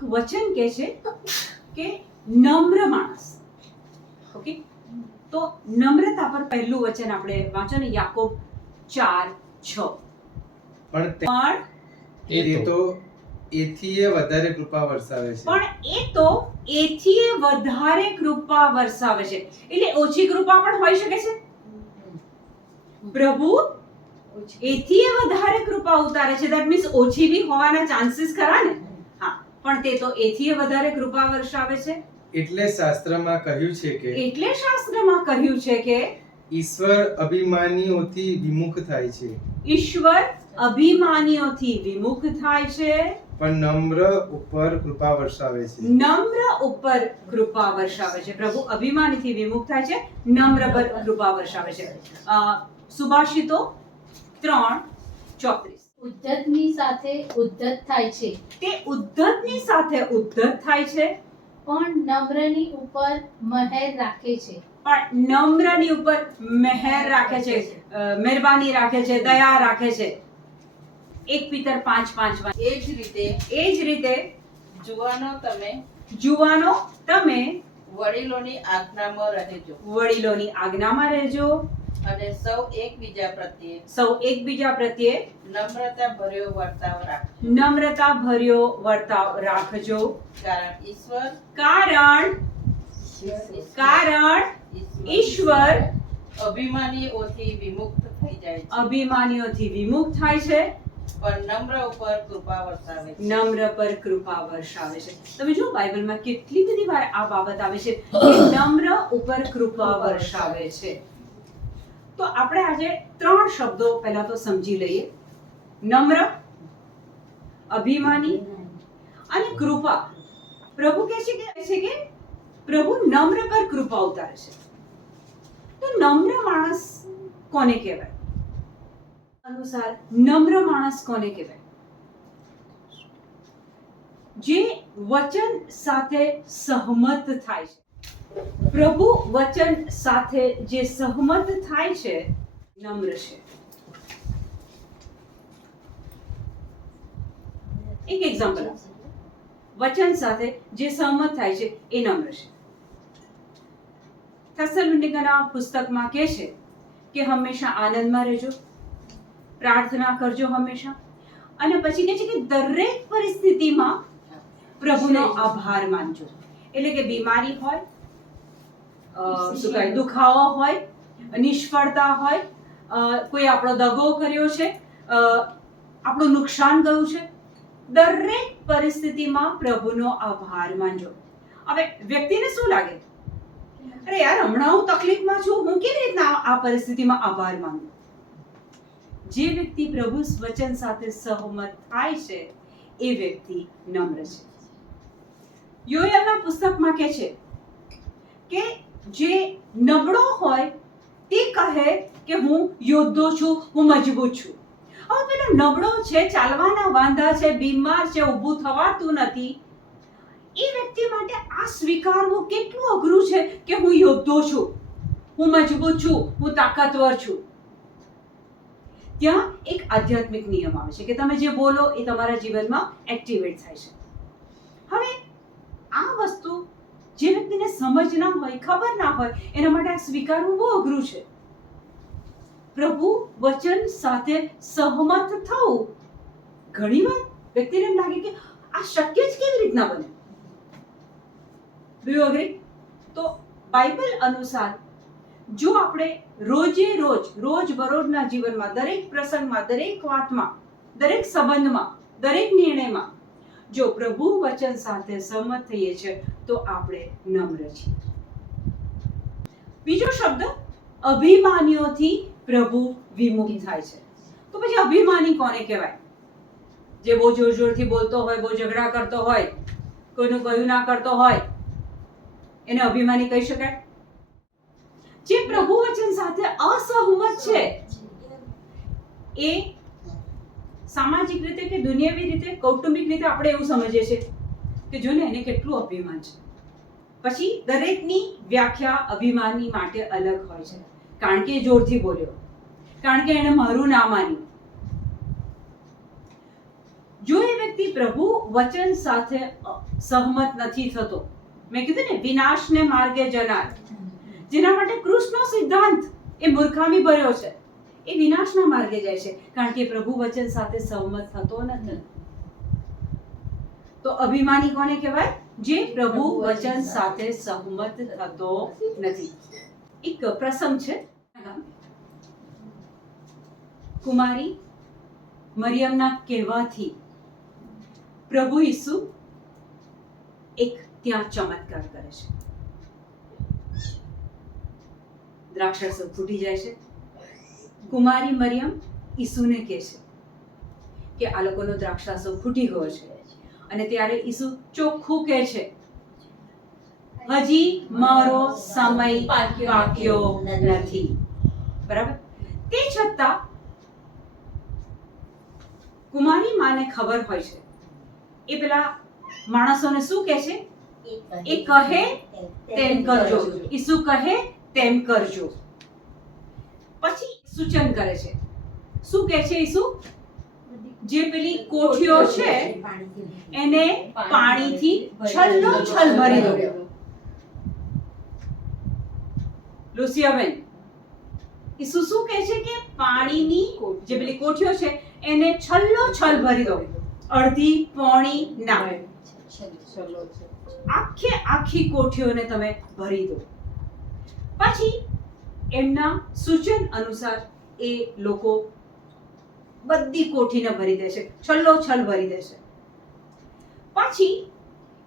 એક વચન કહે છે કે નમ્ર માણસ. ઓકે, તો નમ્રતા પર પહેલું વચન આપણે વાંચો ને, યાકોબ 4:6. પણ એ તો એથી વધારે કૃપા વરસાવે છે. પણ એ તો એથી વધારે કૃપા વરસાવે છે. એટલે ઓછી કૃપા પણ હોઈ શકે છે. પ્રભુ એથી વધારે કૃપા ઉતારે છે. ધેટ મીન્સ ઓછી બી હોવાના ચાન્સીસ ખરા ને. હા, પણ તે તો એથી વધારે કૃપા વરસાવે છે. એટલે શાસ્ત્રમાં કહ્યું છે કે ઈશ્વર અભિમાનીઓથી વિમુખ થાય છે. ઈશ્વર અભિમાનીઓથી વિમુખ થાય છે, પણ નમ્ર ઉપર કૃપા વરસાવે છે. નમ્ર ઉપર કૃપા વરસાવે છે. પ્રભુ અભિમાનીથી વિમુખ થાય છે, નમ્ર પર કૃપા વરસાવે છે. સુભાષિતો 3:34. ઉદ્ધતની સાથે ઉદ્ધત થાય છે, તે ઉદ્ધતની સાથે ઉદ્ધત થાય છે, પણ નમ્રની ઉપર મહેર રાખે છે. પણ નમ્રની ઉપર મહેર રાખે છે, મહેરબાની રાખે છે, દયા રાખે છે. 1 પિતર 5:5. એ જ રીતે જુવાનો તમે વડીલોની આજ્ઞામાં રહેજો વડીલોની આજ્ઞામાં રહેજો અને સૌ એકબીજા પ્રત્યે નમ્રતા ભર્યો વર્તાવ રાખજો. કારણ ઈશ્વર અભિમાનીઓથી વિમુક્ત થઈ જાય છે, અભિમાનીઓથી વિમુખ થાય છે, પણ નમ્ર ઉપર કૃપા વરસાવે છે. નમ્ર પર કૃપા વરસાવે છે. તમે જો બાઇબલમાં કેટલી બધી વાર આ બાબત આવે છે કે નમ્ર ઉપર કૃપા વરસાવે છે. તો આપણે આજે 3 શબ્દો પહેલા તો સમજી લઈએ. નમ્ર, અભિમાની અને કૃપા. પ્રભુ કહે છે કે પ્રભુ નમ્ર પર કૃપા ઉતારે છે. તો નમ્ર માણસ કોને કહેવાય? અનુસાર નમ્ર માણસ કોને કહેવાય? જે વચન સાથે સહમત થાય છે. પ્રભુ વચન સાથે જે સહમત થાય છે, નમ્ર છે. એક એક્ઝામ્પલ, વચન સાથે જે સહમત થાય છે એ નમ્ર છે. થેસલોનિકના પુસ્તકમાં કહે છે કે હંમેશા આનંદમાં રહેજો, પ્રાર્થના કરજો હંમેશા, અને પછી કહે છે કે દરેક પરિસ્થિતિમાં પ્રભુનો આભાર માનજો. એટલે કે બીમારી હોય, દુખાવો હોય, નિષ્ફળતા હોય, કોઈ આપણો દગો કર્યો છે, આપણું નુકસાન ગયું છે, દરેક પરિસ્થિતિમાં પ્રભુનો આભાર માનજો. હવે વ્યક્તિને શું લાગે, અરે યાર હમણાં હું તકલીફમાં છું, હું કેવી રીતના આ પરિસ્થિતિમાં આભાર માનું? જે વ્યક્તિ પ્રભુ વચન સાથે સહમત થાય છે એ વ્યક્તિ નમ્ર છે. યોએલના પુસ્તકમાં કહે છે કે જે નબળો હોય તે કહે કે હું યોદ્ધો છું, હું મજબૂત છું. હવે પેલો નબળો છે, ચાલવાના વાંધા છે, બીમાર છે, ઊભું થવાતું નથી, એ વ્યક્તિ માટે આ સ્વીકારવું કેટલું અઘરું છે કે હું યોદ્ધો છું, હું મજબૂત છું, હું તાકાતવર છું. ત્યાં એક આધ્યાત્મિક નિયમ આવે છે કે તમે જે બોલો એ તમારા જીવનમાં એક્ટિવેટ થાય છે. હવે આ વસ્તુ જે વ્યક્તિને સમજ ના હોય, ખબર ના હોય, એના માટે આ સ્વીકારવું બહુ અઘરું છે. પ્રભુ વચન સાથે સહમત થવું ઘણીવાર વ્યક્તિને એમ લાગે કે આ શક્ય જ કેવી રીતના બને. Do you agree? તો બાઇબલ અનુસાર જો આપણે રોજબરોજના જીવનમાં, દરેક પ્રસંગમાં, દરેક વાતમાં, દરેક સંબંધમાં, દરેક નિર્ણયમાં જો પ્રભુ વચન સાથે સહમત થઈએ છીએ તો આપણે નમ્ર છીએ. બીજો શબ્દ અભિમાનીઓથી પ્રભુ વિમુખ થાય છે. તો પછી અભિમાની કોને કહેવાય? જે બહુ જોરથી બોલતો હોય, બહુ ઝઘડા કરતો હોય, કોઈનું કયું ના કરતો હોય, એને અભિમાની કહી શકાય? જે પ્રભુ વચન સાથે અસહમત છે એ સામાજિક રીતે કે દુનિયાવી રીતે, કૌટુંબિક રીતે આપણે એવું સમજીએ છીએ કે જો ને એને કેટલું અભિમાન છે. પછી દરેકની વ્યાખ્યા અભિમાની માટે અલગ હોય છે. કારણ કે એ જોરથી બોલ્યો, કારણ કે એને મારું ના માન્યું. જો એ વ્યક્તિ વ્યક્તિ પ્રભુ વચન સાથે સહમત નથી થતો, મેં કીધું ને વિનાશને માર્ગે જનાર, જેના માટે કૃષ્ણનો સિદ્ધાંત એ મૂર્ખામી ભર્યો છે, એ વિનાશના માર્ગે જાય છે, કારણ કે પ્રભુ વચન સાથે સહમત થતો નથી. તો અભિમાની કોને કહેવાય? જે પ્રભુ વચન સાથે સહમત થતો નથી. એક પ્રસંગ છે, કુમારી મરિયમના કહેવાથી પ્રભુ ઈસુ એક ત્યાં ચમત્કાર કરે છે. દ્રાક્ષરસ ફૂટી જાય છે. કુમારી મરિયમ ઈસુને કહે છે કે આ લોકોનો દ્રાક્ષરસ ફૂટી ગયો છે, અને ત્યારે ઈસુ ચોખ્ખું કહે છે, હજી મારો સમય પાક્યો નથી. બરાબર? તે છતાં કુમારી માને ખબર હોય છે, એ પેલા માણસોને શું કહે છે? એ કહે તેમ કરજો. ઈસુ કહે તેમ કરજો. પછી સૂચન કરે છે. શું કહે છે ઈસુ? જે પેલી કોઠીઓ છે એને પાણીથી છલ્લોછલ ભરી દો. લુસિયાબેન, ઈસુ શું કહે છે કે પાણીની જે પેલી કોઠીઓ છે એને છલ્લોછલ ભરી દો. અડધી પોણી ના, આખી કોઠીઓને તમે ભરી દો. પછી એમના સૂચન અનુસાર એ લોકો બધી કોઠીને ભરી દેશે, છલ્લોછલ ભરી દેશે. પછી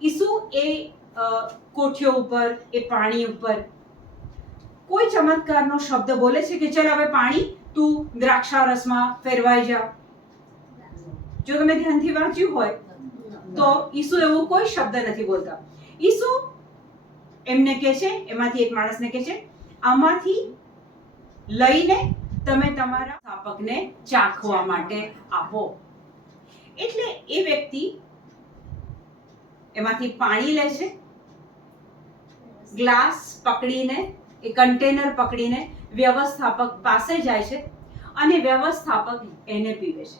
ઈસુ એ કોઠીઓ ઉપર, એ પાણી ઉપર કોઈ ચમત્કારનો શબ્દ બોલે છે કે ચલ હવે પાણી તું દ્રાક્ષારસમાં ફેરવાઈ જા. જો તમે ધ્યાનથી વાંચ્યું હોય તો ઈસુ એવો કોઈ શબ્દ નથી બોલતા. ઈસુ એમને કહે છે, એમાંથી એક માણસને કહે છે, આમાંથી લઈને તમે તમારા સ્થાપકને ચાખવા માટે આપો. એટલે એ વ્યક્તિ એમાંથી પાણી લે છે, ગ્લાસ પકડીને, એ કન્ટેનર પકડીને વ્યવસ્થાપક પાસે જાય છે, અને વ્યવસ્થાપક એને પીવે છે.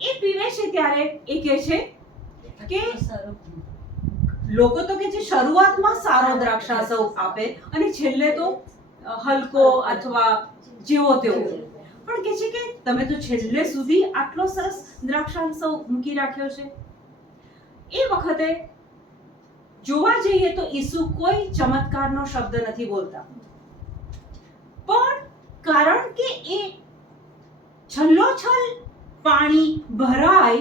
એ પીવે છે ત્યારે એ કહે છે કે લોકો તો કે છે શરૂઆતમાં સારો દ્રાક્ષારસ આપે અને છેલ્લે તો હલકો અથવા જેવો તેવો, પણ કે છે કે તમે તો છેલ્લે સુધી આટલો સરસ દ્રાક્ષારસ મૂકી રાખ્યો છે. એ વખતે જોવા જઈએ તો ઈસુ કોઈ ચમત્કારનો શબ્દ નથી બોલતા, પણ કારણ કે એ છલ્લોછલ પાણી ભરાય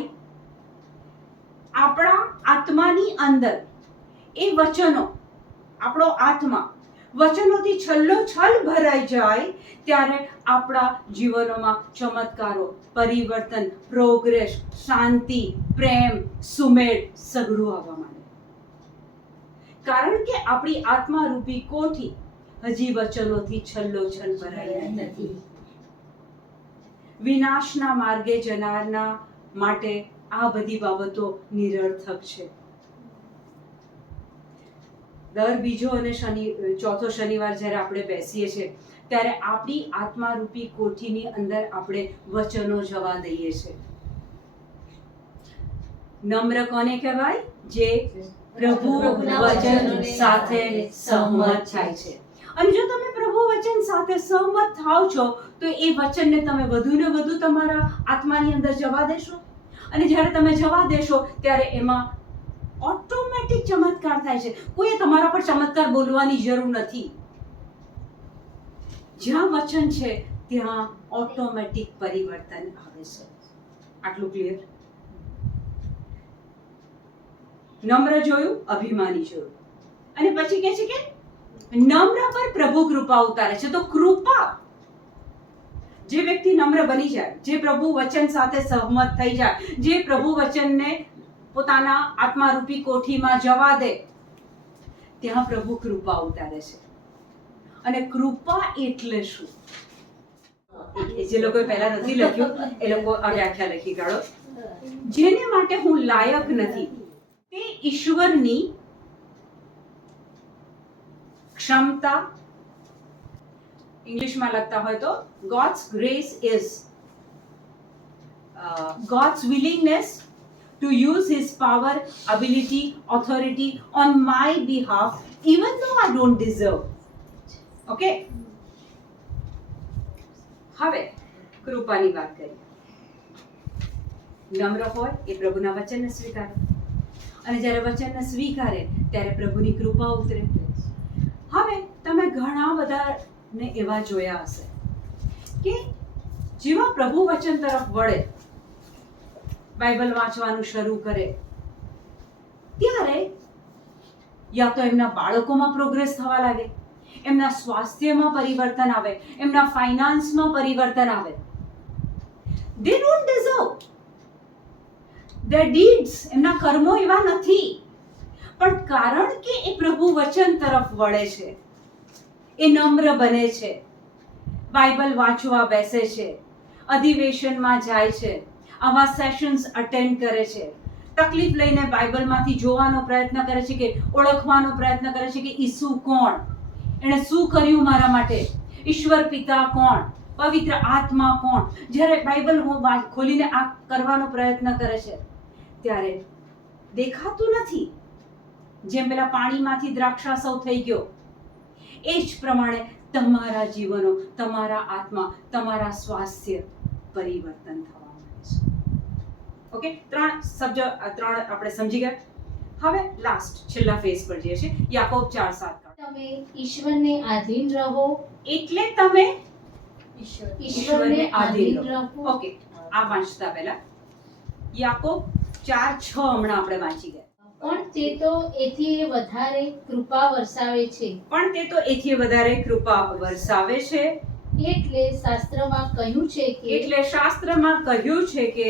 આપણા આત્માની અંદર, એ વચનો, આપણો આત્મા વચનોથી છલ્લોછલ ભરાઈ જાય ત્યારે આપણા જીવનોમાં ચમત્કારો, પરિવર્તન, પ્રોગ્રેસ, શાંતિ, પ્રેમ, સુમેળ સઘળું આવવા માંડે. કારણ કે આપણી આત્મારૂપી કોઠી હજી વચનોથી છલ્લોછલ ભરાઈ નથી. વિનાશના માર્ગે જનારના માટે આ બધી બાબતો નિરર્થક છે. દર બીજો અને ચોથો શનિવાર જ્યારે આપણે બેસીએ છીએ ત્યારે આપણી આત્મારૂપી કોઠીની અંદર આપણે વચનો જવા દઈએ છીએ. નમ્ર કોને કહેવાય? જે પ્રભુ વચન સાથે સહમત થાય છે. અને જો તમે પ્રભુ વચન સાથે સહમત થાવ છો તો એ વચનને તમે વધુ ને વધુ તમારા આત્માની અંદર જવા દેશો, અને જ્યારે તમે જવા દેશો ત્યારે એમાં ઓટોમેટિક ચમત્કાર થાય છે. કોઈએ તમારા પર ચમત્કાર બોલવાની જરૂર નથી. જ્યાં વચન છે ત્યાં ઓટોમેટિક પરિવર્તન આવે છે. આટલું ક્લિયર? નમ્ર જોયું, અભિમાની જોયું, અને પછી કહે છે કે નમ્ર પર પ્રભુ કૃપા ઉતારે છે. તો કૃપા, જે વ્યક્તિ નમ્ર બની જાય, જે પ્રભુ વચન સાથે સહમત થઈ જાય, જે પ્રભુ વચનને પોતાના આત્મારૂપી કોઠીમાં જવા દે, ત્યાં પ્રભુ કૃપા ઉતારે છે. અને કૃપા એટલે શું? જે લોકોએ પહેલા નથી લખ્યું એ લોકો આ વ્યાખ્યા લખી કાઢો. જેને માટે હું લાયક નથી તે ઈશ્વરની ક્ષમતા, ઇંગ્લિશમાં લખતા હોય તો God's grace is God's willingness to use His power, ability, authority on my behalf, even though I don't deserve. Okay? હવે કૃપાની વાત કરીએ. નમ્ર હોય એ પ્રભુના વચનને સ્વીકારે, અને જ્યારે વચનને સ્વીકારે ત્યારે પ્રભુની કૃપા ઉતરે. હવે તમે ઘણા બધાને એવા જોયા હશે કે જેવા પ્રભુ વચન તરફ વળે, બાઇબલ વાંચવાનું શરૂ કરે, ત્યારે યા તો એમના બાળકોમાં પ્રોગ્રેસ થવા લાગે, એમના સ્વાસ્થ્યમાં પરિવર્તન આવે, એમના ફાઇનાન્સમાં પરિવર્તન આવે. They don't deserve. Their deeds, એમના કર્મો એવા નથી, પણ કારણ કે એ પ્રભુ વચન તરફ વળે છે, એ નમ્ર બને છે, બાઇબલ વાંચવા બેસે છે, અધિવેશનમાં જાય છે, આવા સેશન્સ અટેન્ડ કરે છે, તકલીફ લઈને બાઇબલમાંથી જોવાનો પ્રયત્ન કરે છે, કે ઓળખવાનો પ્રયત્ન કરે છે કે ઈસુ કોણ, એણે શું કર્યું મારા માટે, ઈશ્વર પિતા કોણ, પવિત્ર આત્મા કોણ. જ્યારે બાઇબલ ખોલીને આ કરવાનો પ્રયત્ન કરે છે ત્યારે દેખાતું નથી. જેમ પેલા પાણીમાંથી દ્રાક્ષાસવ થઈ ગયો, એ જ પ્રમાણે તમારા જીવનો, તમારા આત્મા, તમારા સ્વાસ્થ્ય પરિવર્તન થવા માંડે છે. ઓકે, ત્રણ આપણે સમજી ગયા. હવે લાસ્ટ છેલ્લા ફેઝ પર જઈએ છીએ. યાકોબ 4:7. તમે ઈશ્વરને આધીન રહો એટલે તમે ઈશ્વરને આધીન રહો. ઓકે, આ વાંચતા પહેલા યાકોબ 4:6 હમણાં આપણે વાંચી ગયા. પણ તે તો એથી વધારે કૃપા વરસાવે છે. પણ તે તો એથી વધારે કૃપા વરસાવે છે. એટલે શાસ્ત્રમાં કહ્યું છે કે એટલે શાસ્ત્રમાં કહ્યું છે કે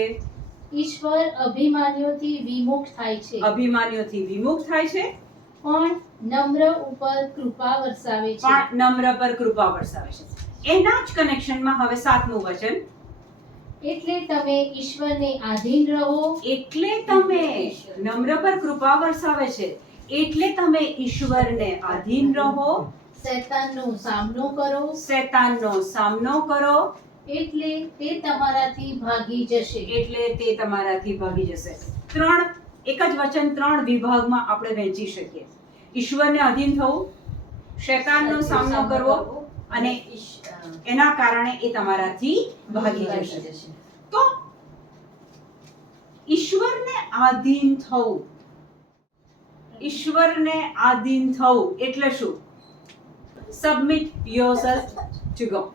ઈશ્વર અભિમાનીઓથી વિમુખ થાય છે, અભિમાનીઓથી વિમુખ થાય છે, પણ નમ્ર ઉપર કૃપા વરસાવે છે. પણ નમ્ર પર કૃપા વરસાવે છે. એના જ કનેક્શનમાં હવે 7મું વચન, એટલે તમે ઈશ્વરને આધીન રહો. એટલે તમે નમ્ર પર કૃપા વરસાવે છે, એટલે તમે ઈશ્વરને આધીન રહો, શૈતાનનો સામનો કરો, શૈતાનનો સામનો કરો, એટલે તે તમારાથી ભાગી જશે. એટલે તે તમારાથી ભાગી જશે. એક જ વચન 3 વિભાગમાં આપણે વહેંચી શકીએ. ઈશ્વરને આધીન થવું, શૈતાનનો સામનો કરવો, અને એના કારણે એ તમારાથી ભાગી જશે. તો ઈશ્વરને આધીન થવું, ઈશ્વરને આધીન થવું એટલે શું? Submit yourself two God.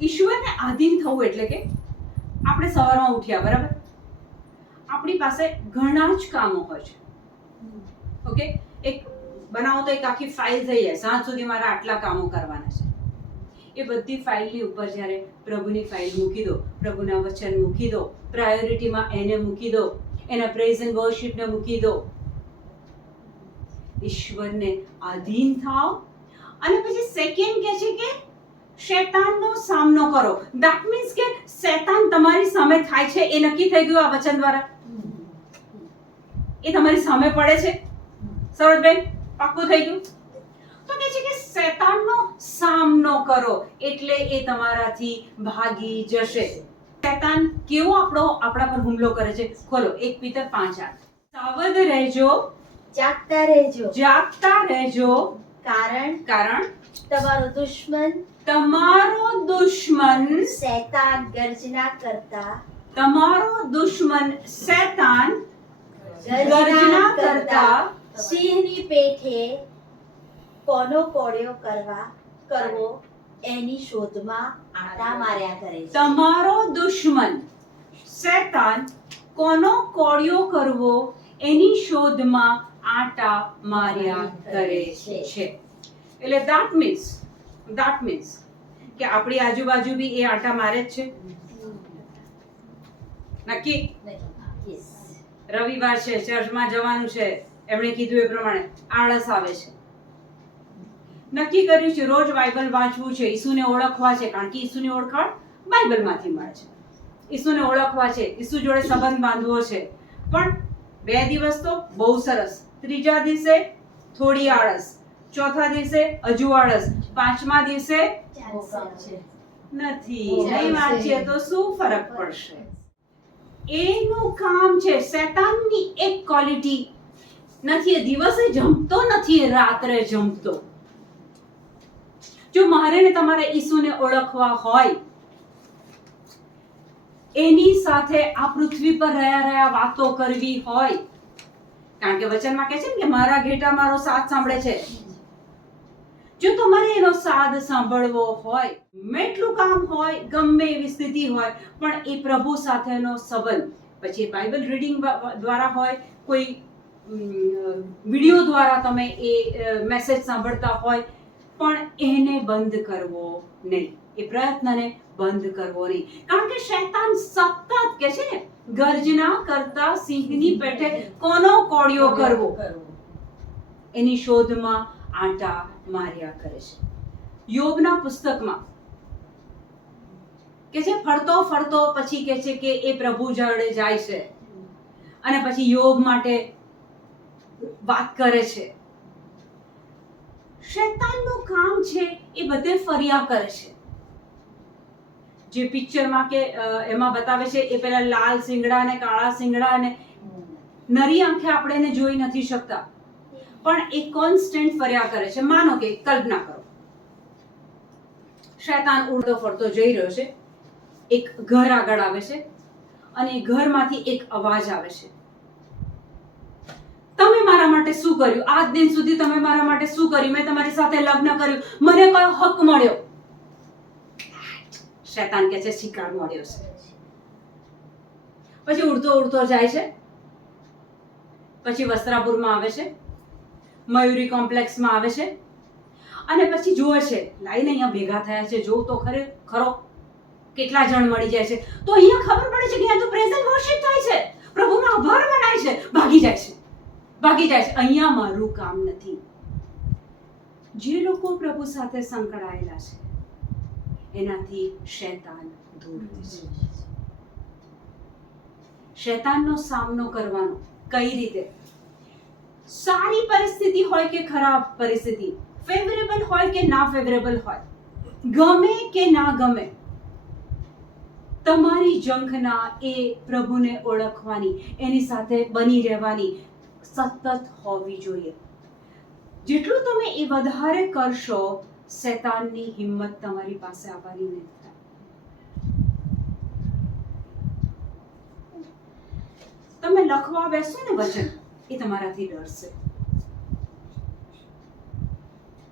ઈશ્વરને આધીન થવું એટલે કે આપણે સવારમાં ઉઠ્યા, બરાબર, આપણી પાસે ઘણા જ કામો હોય છે. ઓકે, એક બનાવો તો એક આખી ફાઇલ થઈ જાય, સાંજ સુધી મારા આટલા કામો કરવાના છે. એ બધી ફાઇલની ઉપર જ્યારે પ્રભુની ફાઇલ મૂકી દો, પ્રભુના વચન મૂકી દો, પ્રાયોરિટીમાં એને મૂકી દો, એના પ્રેઝ એન્ડ વર્શિપને મૂકી દો, ઈશ્વરને આધીન થાઓ. અને પછી સેકન્ડ કહે છે કે શૈતાનનો સામનો કરો. ધેટ મીન્સ કે શૈતાન તમારી સામે થાય છે એ નક્કી થઈ ગયું આ વચન દ્વારા. એ તમારી સામે પડે છે, સરોજબેન, પાક્કું થઈ ગયું. તો કહે છે કે શૈતાનનો સામનો કરો એટલે એ તમારાથી ભાગી જશે. શૈતાન કેવો આપણા પર હુમલો કરે છે? ખોલો 1 Peter 5:8. સાવધ રહેજો, જાગતા રહેજો, જાગતા રહેજો, કારણ તમારો દુશ્મન શૈતાન ગર્જના કરતા સિંહની પેઠે કોનો કોળિયો કરવો એની શોધમાં આંટા માર્યા કરે છે. તમારો દુશ્મન શૈતાન કોનો કોળિયો કરવો એની શોધમાં આંટા માર્યા કરે છે. એટલે that means કે આપણી આજુબાજુ બી એ આંટા મારે જ છે. નક્કી રવિવાર છે, ચર્ચમાં જવાનું છે, એમણે કીધું એ પ્રમાણે આળસ આવે છે. નક્કી કર્યું છે રોજ બાઇબલ વાંચવું છે, ઈસુને ઓળખવા છે, કારણ કે ઈસુની ઓળખાણ બાઇબલમાંથી મળે છે. ઈસુને ઓળખવા છે, ઈસુ જોડે સંબંધ બાંધવો છે. પણ 2 દિવસ તો બહુ સરસ, 3જા દિવસે થોડી આળસ, 4થા દિવસે હજુ આળસ, 5મા દિવસે નથી. ચાલશે. નહીં વાંચીએ તો શું ફરક પડશે? એનું કામ છે. શૈતાનની એક ક્વોલિટી નથી, એ દિવસે જમતો નથી, એ રાત્રે જમતો. જો મારે ને તમારે ઈસુને ઓળખવા હોય, એની સાથે આ પૃથ્વી પર રહ્યા વાતો કરવી હોય, કારણ કે વચનમાં કહે છે ને કે મારા ઘેટા મારો સાથ સાંભળે છે. જો તમારે એનો સાદ સાંભળવો હોય, એટલું કામ હોય, ગમે એવી સ્થિતિ હોય, પણ એ પ્રભુ સાથેનો સંબંધ, પછી બાઇબલ રીડિંગ દ્વારા હોય, કોઈ વિડિયો દ્વારા તમે એ મેસેજ સાંભળતા હોય, પણ એને બંધ કરવો નહીં, એ પ્રયત્નને બંધ કરવો નહીં. કારણ કે શૈતાન સતત કે છે ને, ગર્જના કરતા સિંહની પેઠે કોનો કોળિયો કરવો, એની શોધમાં આંટા માર્યા કરે છે. યોબના પુસ્તકમાં કે છે ફરતો ફરતો પછી કે છે કે એ પ્રભુ જડે જાય છે અને પછી યોબ માટે વાત કરે છે. શૈતાનનું કામ છે એ બધે ફર્યા કરે છે. જે પિક્ચરમાં કે એમાં બતાવે છે એ પેલા લાલ સિંગડા ને કાળા સિંગડા ને નરી આંખે આપણે એને જોઈ નથી શકતા, પણ એ કોન્સ્ટન્ટ ફર્યા કરે છે. માનો કે કલ્પના કરો, શૈતાન ઉડતો ફરતો જઈ રહ્યો છે, એક ઘર આગળ આવે છે અને એ ઘરમાંથી એક અવાજ આવે છે, તમે મારા માટે શું કર્યું? આજ દિન સુધી તમે મારા માટે શું કર્યું? મેં તમારી સાથે લગ્ન કર્યું, મને કયો હક મળ્યો? શૈતાન કહે છે શિકાર મળ્યો છે. પછી ઉડતો ઉડતો જાય છે, પછી વસ્ત્રાપુરમાં આવે છે, મયુરી કોમ્પ્લેક્સમાં આવે છે અને પછી જુએ છે લાઈને અહીંયા ભેગા થયા છે, જોઉં તો ખરો કેટલા જણ મળી જાય છે. તો અહીંયા ખબર પડે છે કે અહીંયા તો પ્રેઝન્ટ વર્શિપ થાય છે, પ્રભુનો આભાર મનાય છે. ભાગી જાય છે. અહીંયા મારું કામ નથી. જે લોકો પ્રભુ સાથે સંકળાયેલા છે એનાથી શૈતાન દૂર રહે છે. શૈતાનનો સામનો કરવાનો કઈ રીતે? સારી પરિસ્થિતિ હોય કે ખરાબ પરિસ્થિતિ, ફેવરેબલ હોય કે ના ફેવરેબલ હોય, ગમે કે ના ગમે, તમારી ઝંખના એ પ્રભુને ઓળખવાની, એની સાથે બની રહેવાની સતત હોવી જોઈએ. જેટલું તમે એ વધારે કરશો, શૈતાનની હિંમત તમારી પાસે આવવાની નહીં થાય. તમે લખવા બેસો ને વચન, એ તમારાથી ડરશે.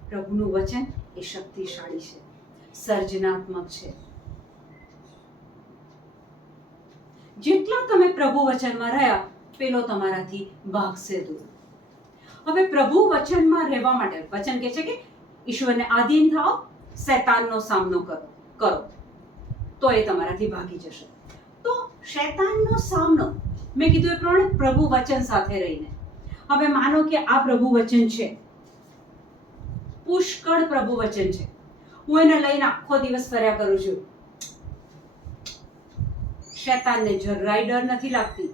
પ્રભુનું વચન એ શક્તિશાળી છે, સર્જનાત્મક છે. જેટલા તમે પ્રભુ વચનમાં રહ્યા, પેલો તમારાથી ભાગશે દૂર. હવે પ્રભુ વચનમાં રહેવા માટે વચન કહે છે કે ઈશ્વરને આધીન થાઓ, શૈતાનનો સામનો કરો, તો એ તમારાથી ભાગી જશે. તો શૈતાનનો સામનો મેં કીધું એ પ્રમાણે પ્રભુ વચન સાથે રહીને. હવે માનો કે આ પ્રભુ વચન છે, પુષ્કળ પ્રભુ વચન છે, હું એને લઈને આખો દિવસ ફર્યા કરું છું, શૈતાનને જરાય ડર નથી લાગતી.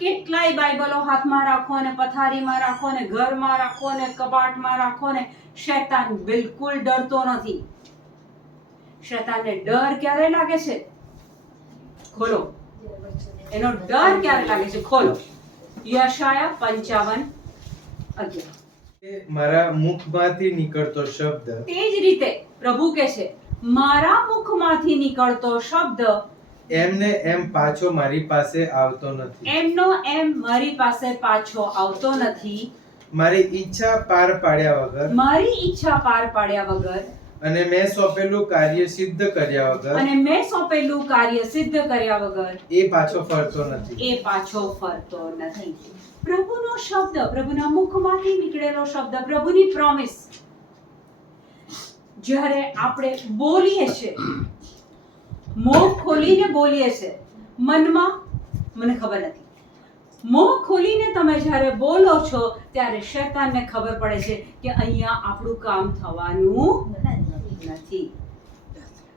કેટલાય બાઇબલો હાથમાં રાખો ને પથારીમાં રાખો ને ઘરમાં રાખો ને કબાટમાં રાખો ને, શૈતાન બિલકુલ ડરતો નથી. શૈતાનને ડર ક્યારે લાગે છે? ખોલો એનો ડર ક્યારે લાગે છે, ખોલો યશાયા 55:11. મારા મુખમાંથી નીકળતો શબ્દ, તે જ રીતે પ્રભુ કહે છે મારા મુખમાંથી નીકળતો શબ્દ એમને એમ પાછો મારી પાસે આવતો નથી. એમનો એમ મારી પાસે પાછો આવતો નથી. મારી ઈચ્છા પાર પાડ્યા વગર અને મેં સોંપેલું કાર્ય સિદ્ધ કર્યા વગર એ પાછો ફરતો નથી. પ્રભુનો શબ્દ, પ્રભુના મુખમાંથી નીકળેલો શબ્દ, પ્રભુની પ્રોમિસ જ્યારે આપણે બોલીએ છીએ, મોં ખોલીને બોલીએ છીએ, મનમાં મને ખબર નથી, મોં ખોલીને તમે જ્યારે બોલો છો ત્યારે શૈતાનને ખબર પડે છે કે અહીંયા આપણું કામ થવાનું નથી.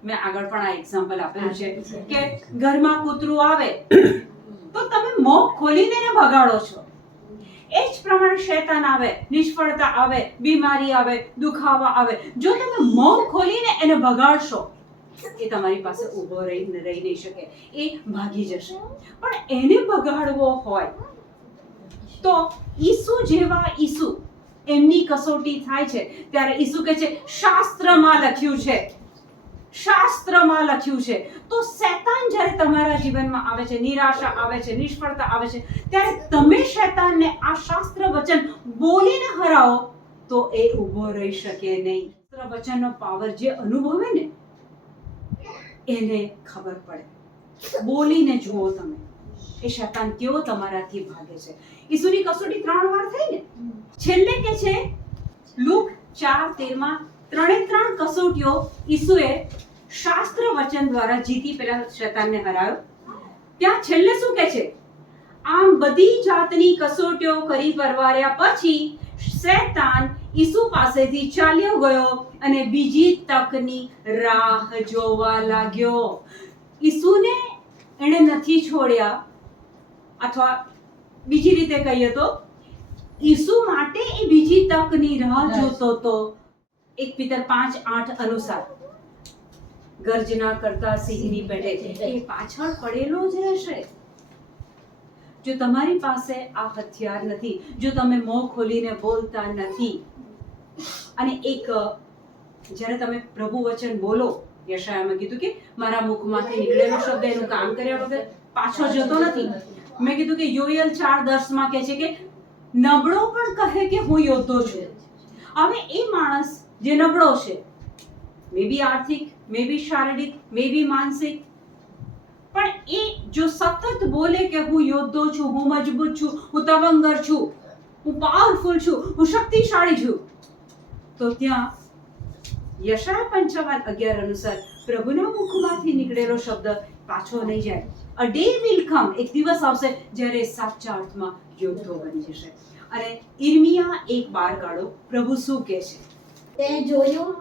મેં આગળ પણ આ એક્ઝામ્પલ આપેલું છે કે ઘરમાં કૂતરું આવે તો તમે મોં ખોલીને એને ભગાડો છો. એ જ પ્રમાણે શૈતાન આવે, નિષ્ફળતા આવે, બીમારી આવે, દુખાવા આવે, જો તમે મોં ખોલીને એને ભગાડશો, એ તમારી પાસે ઊભો રહી નહીં શકે, એ ભાગી જશે. પણ એને બગાડવો હોય તો ઈસુ જેવા ઈસુ, એમની કસોટી થાય છે ત્યારે ઈસુ કહે છે શાસ્ત્રમાં લખ્યું છે, શાસ્ત્રમાં લખ્યું છે. તો શૈતાન જ્યારે તમારા જીવનમાં આવે છે, નિરાશા આવે છે, નિષ્ફળતા આવે છે, ત્યારે તમે શૈતાનને આ શાસ્ત્ર વચન બોલીને હરાવો તો એ ઊભો રહી શકે નહીં. શાસ્ત્ર વચનનો પાવર જે અનુભવે ને એને ખબર પડે. બોલીને જુઓ તમે એ શૈતાન કેવો તમારાથી ભાગે છે. ઈસુની કસોટી 3 વાર થઈ ને. છેલ્લે કે છે લુક 4:13 3 કસોટીઓ ઈસુએ શાસ્ત્ર વચન દ્વારા જીતી પેલા શૈતાનને હરાયો. ત્યાં છેલ્લે શું કહે છે? આમ બધી જાતની કસોટીઓ કરી પરવાર્યા પછી શૈતાન ઈસુ પાસેથી ચાલ્યો ગયો અને બીજી તકની રાહ જોવા લાગ્યો. ઈસુને એણે નથી છોડ્યા, અથવા બીજી રીતે કહીએ તો ઈસુ માટે એ બીજી તકની રાહ જોતો હતો. 1 પીતર 5:8 અનુસાર ગર્જના કરતા સિંહની પેઠે એ પાછળ પડેલો જ રહેશે. જો તમારી પાસે આ હથિયાર નથી, જો તમે મોં ખોલીને બોલતા નથી, અને એક જ્યારે તમે પ્રભુ વચન બોલો, યશાયામાં કીધું કે મારા મુખમાંથી નીકળેલો શબ્દ એનું કામ કર્યા વગર પાછો જતો નથી. મેં કીધું કે યોએલ 4:10 કહે છે કે નબળો પણ કહે કે હું યોદ્ધો છું. હવે એ માણસ જે નબળો છે, મે બી આર્થિક, મે બી શારીરિક, મે બી માનસિક, પણ એ જો સતત બોલે કે હું યોદ્ધો છું, હું મજબૂત છું, હું તવંગર છું, હું પાવરફુલ છું, હું શક્તિશાળી છું, તો ત્યાં યશાયા 55:11 અનુસાર પ્રભુના મુખમાંથી નીકળેલો શબ્દ પાછો નહીં જાય. અ ડે વિલ કમ, એક દિવસ આવશે જ્યારે સાચા અર્થમાં યોદ્ધો બની જશે. અને ઇર્મિયા 1:12 કાઢો. પ્રભુ શું કહે છે? તે જોયું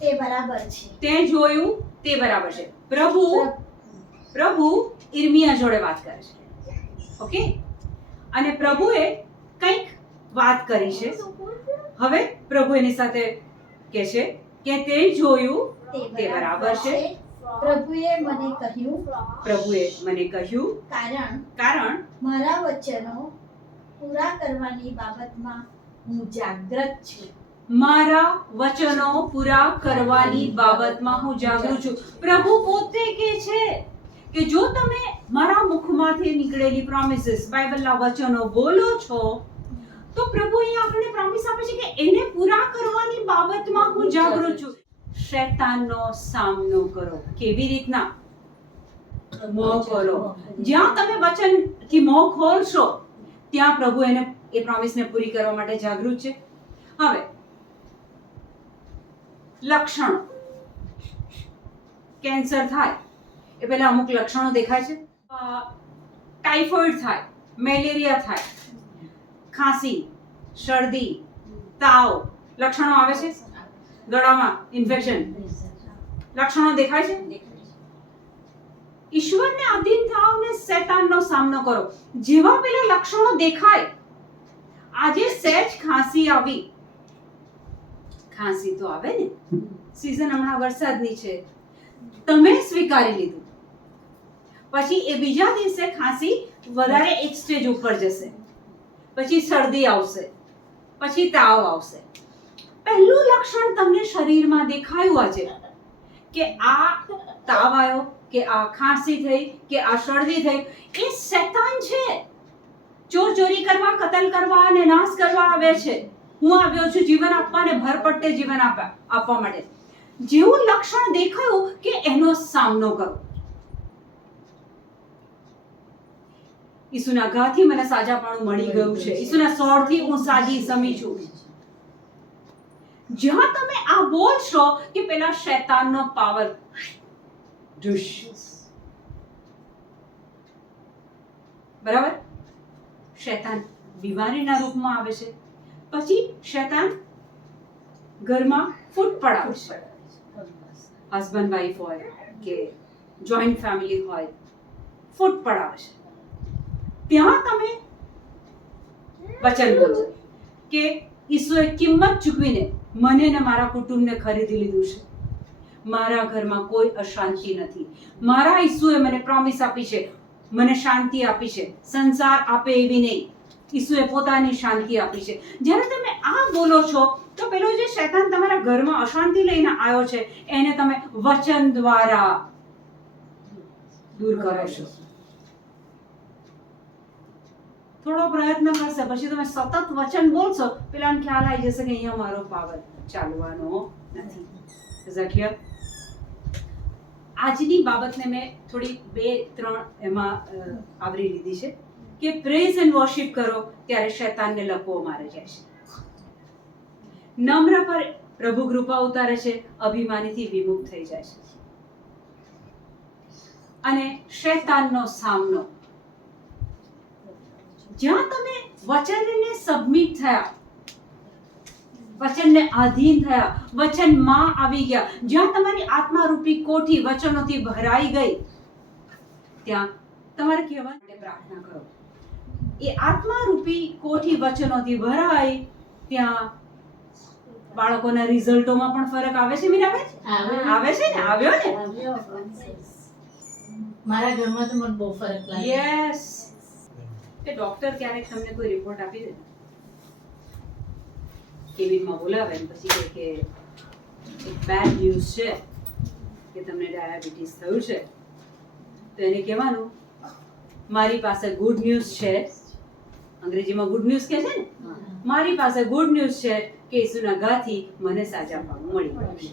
તે બરાબર છે. તે જોયું તે બરાબર છે. પ્રભુ ઇર્મિયા જોડે વાત કરે છે. ઓકે, અને પ્રભુએ કંઈક વાત કરી છે. હવે પ્રભુ એની સાથે કહે છે કે તે જોયું તે બરાબર છે. પ્રભુએ મને કહ્યું, કારણ મારા વચનો પૂરા કરવાની બાબતમાં હું જાગૃત છું. મારા વચનો પૂરા કરવાની બાબતમાં હું જાગૃત છું. પ્રભુ પોતે કહે છે કે જો તમે મારા મુખમાંથી નીકળેલી પ્રોમિસીસ, બાઇબલના વચનો બોલો છો, તો પ્રભુ અહીંયા આપણને પ્રોમિસ આપે છે કે એને પૂરા કરવાની બાબતમાં હું જાગૃત છું. શૈતાનનો સામનો કરો. કેવી રીતના? મોં ખોલો. જ્યાં તમે વચનથી મોં ખોલશો ત્યાં પ્રભુ એને એ પ્રોમિસને પૂરી કરવા માટે જાગૃત છે. હવે લક્ષણો. કેન્સર થાય એ પહેલા અમુક લક્ષણો દેખાય છે. ટાઇફોઇડ થાય, મેલેરિયા થાય, ખાંસી, શરદી, તાવ, લક્ષણો આવે છે. ગળામાં ઇન્ફેક્શન, લક્ષણો દેખાય છે. ઈશ્વરને આધીન થાવ ને શૈતાનનો સામનો કરો. જેવા પેલા લક્ષણો દેખાય, આજે સહેજ ખાંસી આવી, ખાંસી તો આવે ને, સીઝન હમણાં વરસાદની છે, તમે સ્વીકારી લીધું, પછી એ બીજા દિવસે ખાંસી વધારે એક સ્ટેજ ઉપર જશે, પછી શરદી આવશે, પછી તાવ આવશે. પહેલું લક્ષણ તમને શરીરમાં દેખાયું આજે કે આ તાવ આવ્યો, કે આ ખાંસી થઈ, કે આ શરદી થઈ, એ શૈતાન છે. ચોરી કરવા, કતલ કરવા અને નાશ કરવા આવે છે. હું આવ્યો છું જીવન આપવા અને ભરપટ્ટે જીવન આપવા માટે. જેવું લક્ષણ દેખાયું કે એનો સામનો કરો. ઈસુના ઘાથી મને સાજાપણું મળી ગયું છે. ઈસુના સોળથી હું સાજી સમી છું. જ્યાં તમે આ બોલશો કે પેલા શૈતાનનો પાવર બરાબર. શૈતાન બીમારીના રૂપમાં આવે છે, પછી શૈતાન ઘરમાં ફૂટ પડાવે છે. હસબન્ડ વાઈફ હોય કે જોઈન્ટ ફેમિલી હોય, ફૂટ પડાવે છે. ત્યાં તમે વચન બોલો કે ઈસુએ કિંમત ચૂકવીને મને ને મારા કુટુંબને ખરીદી લીધું છે. મારા ઘરમાં કોઈ અશાંતિ નથી. મારા ઈસુએ મને પ્રોમિસ આપી છે, મને શાંતિ આપી છે. સંસાર આપે એવી નહીં, ઈસુએ પોતાની શાંતિ આપી છે. જ્યારે તમે આ બોલો છો તો પેલો જે શૈતાન તમારા ઘરમાં અશાંતિ લઈને આવ્યો છે એને તમે વચન દ્વારા દૂર કરો છો. થોડો પ્રયત્ન કરશે, પછી તમે સતત વચન બોલશો, પેલાને ખ્યાલ આવી જશે કે અહીંયા મારો પાવર ચાલવાનો નથી. Is that clear? આજની બાબતને મેં થોડી 2-3 એમાં આવરી લીધી છે કે પ્રેઝ એન્ડ વર્શિપ કરો ત્યારે શૈતાનને લપવો મારે જાય છે. નમ્ર પર પ્રભુ કૃપા ઉતારે છે, અભિમાનીથી વિમુખ થઈ જાય છે. અને શૈતાનનો સામનો, જ્યાં તમે વચનને સબમિટ થયા, વચનને આધીન થયા, વચનમાં આવી ગયા, જ્યાં તમારી આત્મારૂપી કોઠી વચનોથી ભરાઈ ગઈ, ત્યાં તમારે કહેવા માટે પ્રાર્થના કરો. એ આત્મારૂપી કોઠી વચનોથી ભરાય ત્યાં બાળકોના રિઝલ્ટોમાં પણ ફરક આવે છે. મીરાબેન આવે છે ને? આવ્યો ને? મારા ઘરમાં તો મને બહુ ફરક લાગે. યસ. કે ડોક્ટર ક્યારેક તમને કોઈ રિપોર્ટ આપી દે, કેબિનમાં બોલાવે ને પછી કહે કે એક બેડ ન્યૂઝ છે કે તમને ડાયાબિટીસ થયું છે, તો એને કહેવાનું મારી પાસે ગુડ ન્યૂઝ છે. અંગ્રેજીમાં ગુડ ન્યૂઝ કહે છે ને, મારી પાસે ગુડ ન્યૂઝ છે કે ઈસુના ગાથી મને સાજાપણું મળી ગયું છે.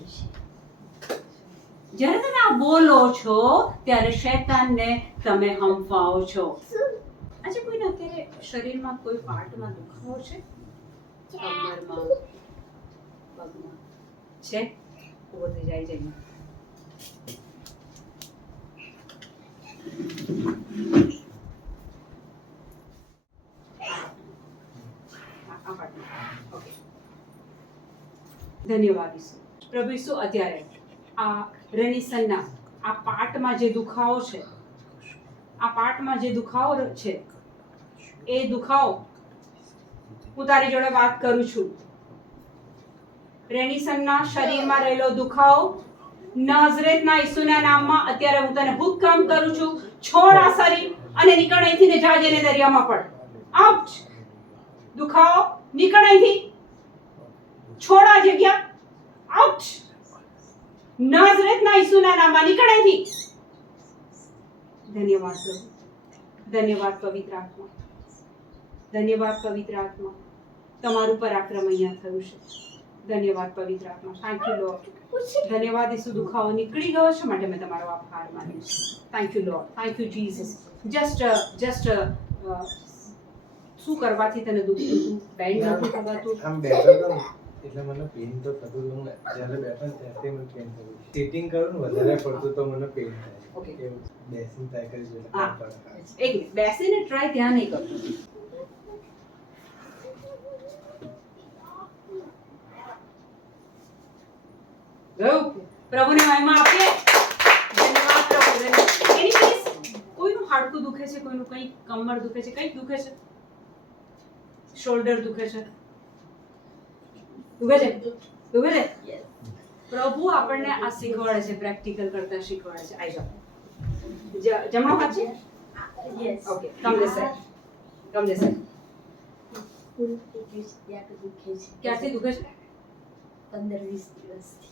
જ્યારે તમે આ બોલો છો ત્યારે શૈતાનને તમે હંફાવો છો. આજે કોઈને અત્યારે શરીરમાં કોઈ પાર્ટમાં દુખાવો છે? કમરમાં, પગમાં છે? ઉભો થઈ જાય જઈને. ધન્યવાદ ઈસુ. પ્રભુ ઈસુ, અત્યારે આ રેનિસનના આ પાર્ટમાં જે દુખાવો છે, આ પાર્ટમાં જે દુખાવો છે, એ દુખાવો હું તારી જોડે વાત કરું છું. રેનિસનના શરીરમાં રહેલો દુખાવો નાઝરેતના ઈસુના નામમાં અત્યારે હું તને હુકમ કરું છું, છોડ આ શરીર અને નીકળ અહીંથી ને જા જઈને દરિયામાં પડ. આઉટ. દુખાવો નીકળ અહીંથી, છોડ આ જગ્યા, આઉટ. નાઝરેતના ઈસુના નામમાં નીકળ અહીંથી. ધન્યવાદ પ્રભુ, ધન્યવાદ પવિત્ર આત્મા, ધન્યવાદ પવિત્ર આત્મા. તમારું પરાક્રમ અહીંયા થયું છે. ધન્યવાદ પવિત્ર આત્મા. Thank you lord. ધન્યવાદ ઈસુ, દુખાવો નીકળી ગયો છે માટે મેં તમારો આભાર માનું છું. Thank you Lord, thank you Jesus. Just શું કરવાથી તને દુખતું હતું? બેન્ડ નહોતું થવાતું? આમ બેઠો હતો ને એટલે મને પેઇન તો થતું હતું. જ્યારે બેઠો ને ત્યારે મને પેઇન થતું. સિટિંગ કરું ને વધારે પડતું તો મને પેઇન થાય. ઓકે. એવું બેસીને ટ્રાય કરી જોઈએ. હા. એક મિનિટ બેસીને ટ્રાય ત્યાં નહીં કરતો. ગયું? પ્રભુને મહિમા આપીએ. ધન્યવાદ પ્રભુ. એની પ્લીઝ કોઈનું હાડકું દુખે છે, કોઈનું કંઈ કમર દુખે છે, કંઈક દુખે છે, શોલ્ડર દુખે છે, દુખે છે, દુખે છે. પ્રભુ આપણને આ શીખવાડે છે, પ્રેક્ટિકલ કરતા શીખવાડે છે. આઈ જાઓ. જમણો હાથ છે? Yes. Okay, come this side, come this side. ક્યાંથી દુખે છે? 15-20 દિવસથી.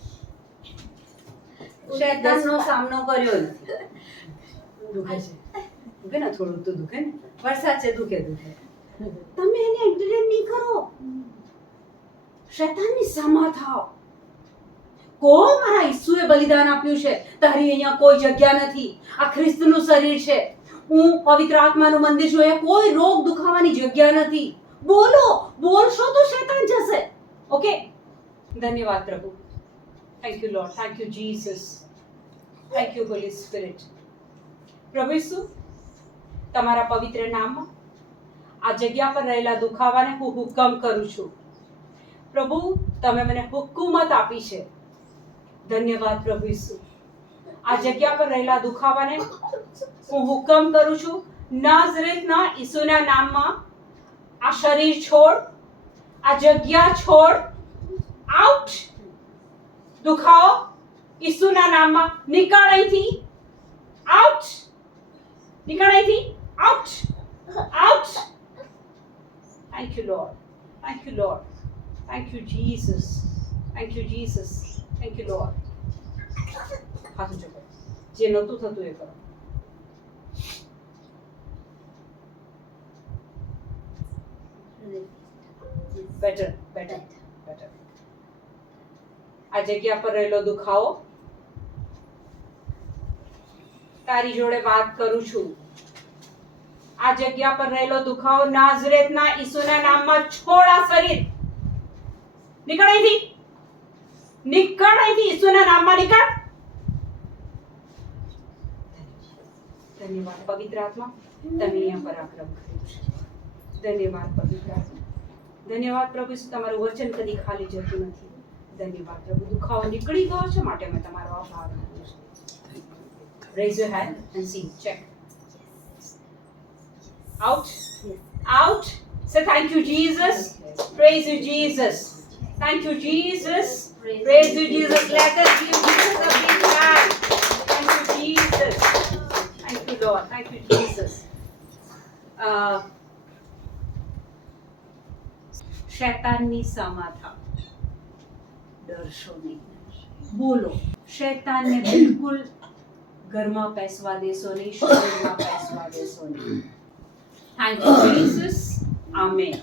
શૈતાનનો સામનો કર્યો નથી. દુખે છે, દુખે ને, થોડું તો દુખે ને. વરસાદ છે, દુખે. તમે એને એન્ટરટેન નહીં કરો. શૈતાનની સામા થાઓ. કો મારા ઈસુએ બલિદાન આપ્યું છે, તારી અહીંયા કોઈ જગ્યા નથી. આ ખ્રિસ્તનું શરીર છે, હું પવિત્ર આત્માનું મંદિર છું, અહીંયા કોઈ રોગ દુખાવાની જગ્યા નથી. બોલો, બોલશો તો શૈતાન જશે. ઓકે. ધન્યવાદ પ્રભુ. Thank you Lord, thank you Jesus, thank you Holi spirit. પ્રભુ ઈસુ, તમારા પવિત્ર નામમાં આ જગ્યા પર રહેલા દુખાવાને હું હુકમ કરું છું. પ્રભુ, તમે મને હુકુમત આપી છે. ધન્યવાદ પ્રભુ ઈસુ. આ જગ્યા પર રહેલા દુખાવાને હું હુકમ કરું છું. નાઝરેતના ઈસુના નામમાં આ શરીર છોડ, આ જગ્યા છોડ, આઉટ. દુખાવો ઈસુના નામમાં નીકળ અહીંથી. આઉટ. નીકળ અહીંથી. Out. Out. Thank you Lord. Thank you Lord. Thank you Jesus. Thank you Jesus. Thank you Lord. હાથ ઊંચો કરો. જે નહોતું થતું એ કરો. Better better better. આ જગ્યા પર રહેલો દુખાવો તારી જોડે વાત કરું છું. આ જગ્યા પર રહેલો દુખાવો નાઝરેતના ઈસુના નામમાં છોડ આ શરીર. નીકળ અહીંથી. નીકળ અહીંથી ઈસુના નામમાં નીકળ. ધન્યવાદ પવિત્ર આત્મા, તમે અહીંયા પરાક્રમ કર્યું છે. ધન્યવાદ પવિત્ર આત્મા. ધન્યવાદ પ્રભુ, તમારું વચન કદી ખાલી જતું નથી. ધન્યવાદ પ્રભુ, દુખાવો નીકળી ગયો છે માટે મેં તમારો આભાર માનું છું. Raise your hand and see. Check. Out. Out. Say thank you, Jesus. Praise you, Jesus. Thank you, Jesus. Praise you, Jesus. Let us give Jesus a big hand. Thank you, Jesus. Thank you, Lord. Thank you, Jesus. શૈતાનની સામા થાવ, ડરશો નહીં. બોલો, શૈતાનને બિલકુલ ઘરમાં પેસવા દેશો નહીં, શરીરમાં પેસવા દેશો નહીં. Thank you Jesus. આમેન.